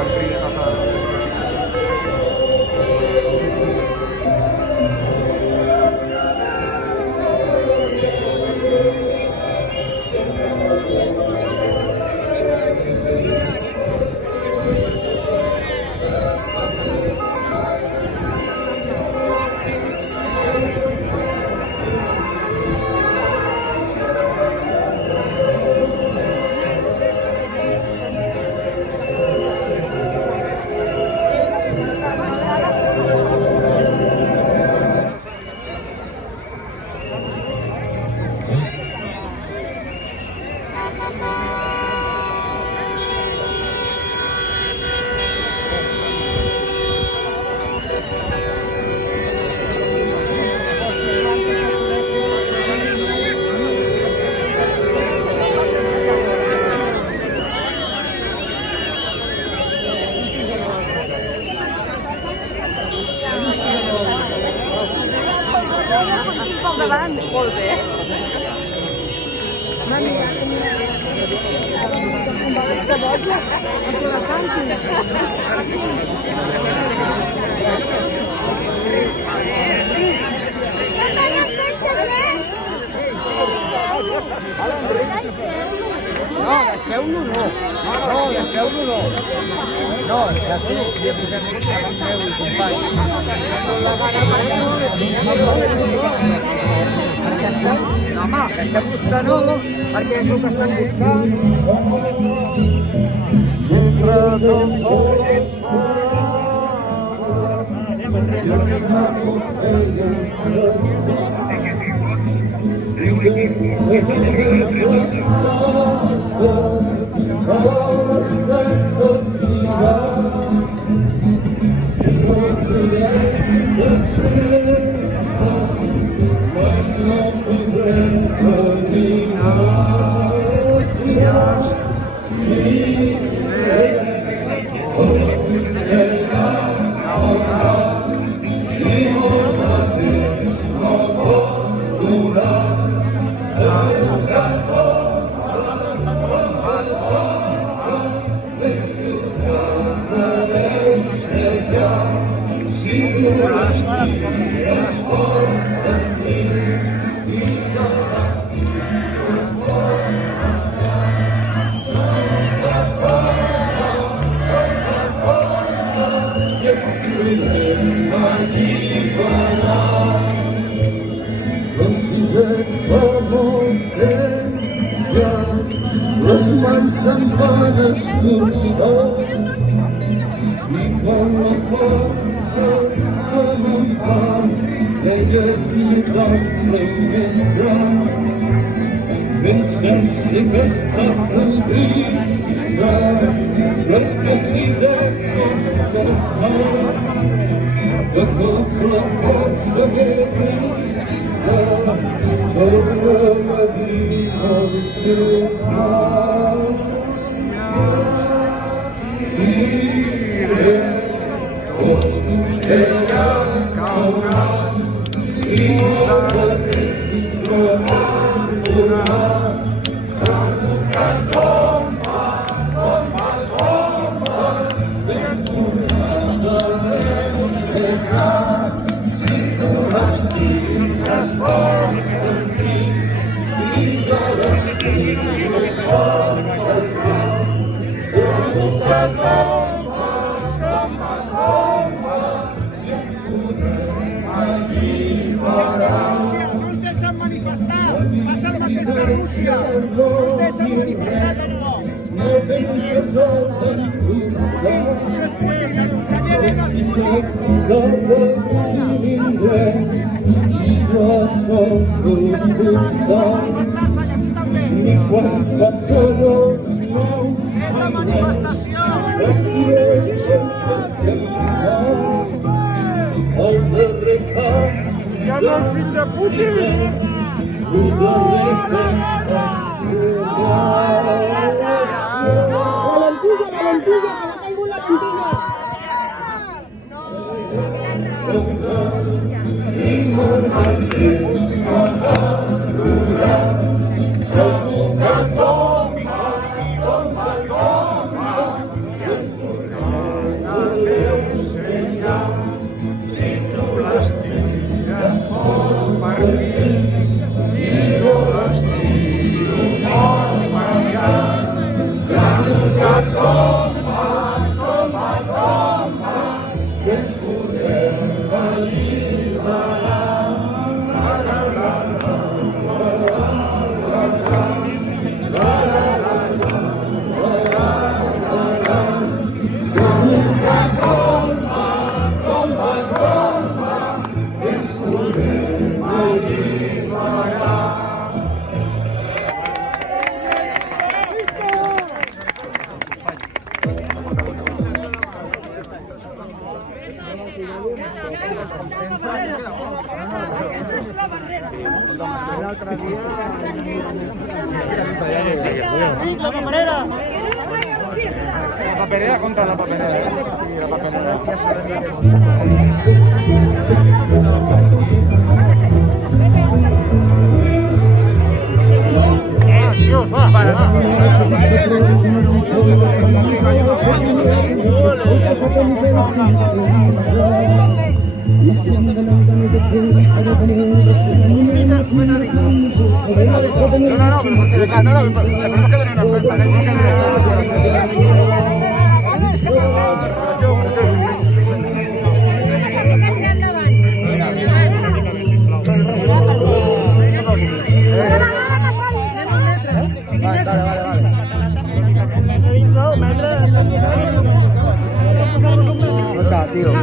fan crides als processistes. Davant, molt bé. Mami, que boja, ens la tanqui. No, deixeu-lo no. No, deixeu-lo no. No, així li posem davant meu i company. Perquè estan... No, home, deixem-los que no, perquè és el que estan buscant. Mentre el sol es les mans se'n van escorçar i quan la força se me'n va elles més ample i més gran ben sense que està caldrida les precisem despertar de cop la força ve crida torna a dir el teu pas i tots ella caurà i no pateix no abandonarà sant que tomba ben tornada mostrejar si tu l'estires fort No us deixen manifestar, passa el mateix que a Rússia, no us deixen manifestar tampoc. Això és Putin, el conseller Elena és ni quan passen els nous és la manifestació. el darrer camp Ja no és fill de Putin. el darrer camp La lentilla, que m'ha caigut la lentilla. segur que tomba La papelera. La papelera contra la papelera. Sí, la papelera. Dios, va, para, va.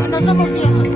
No somos viejos.